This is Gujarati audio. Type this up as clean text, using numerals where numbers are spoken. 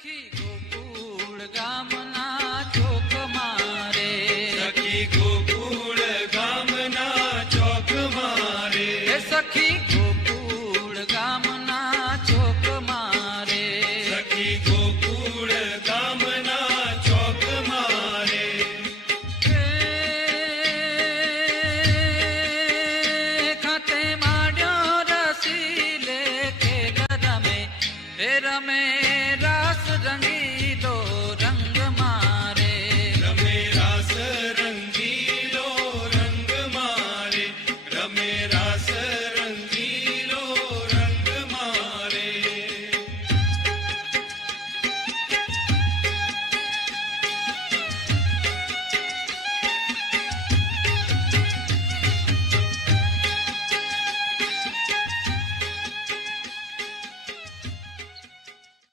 સખી ગોકુળ ગામના ચોક મારે, સખી ગોકુળ ગામના ચોક મારે, સખી ગોકુળ ગામના ચોક મારે, સખી ગોકુળ ગામના ચોક મારે, ખાતે માંડ્યો રસી લે કે રમે રાસ રંગી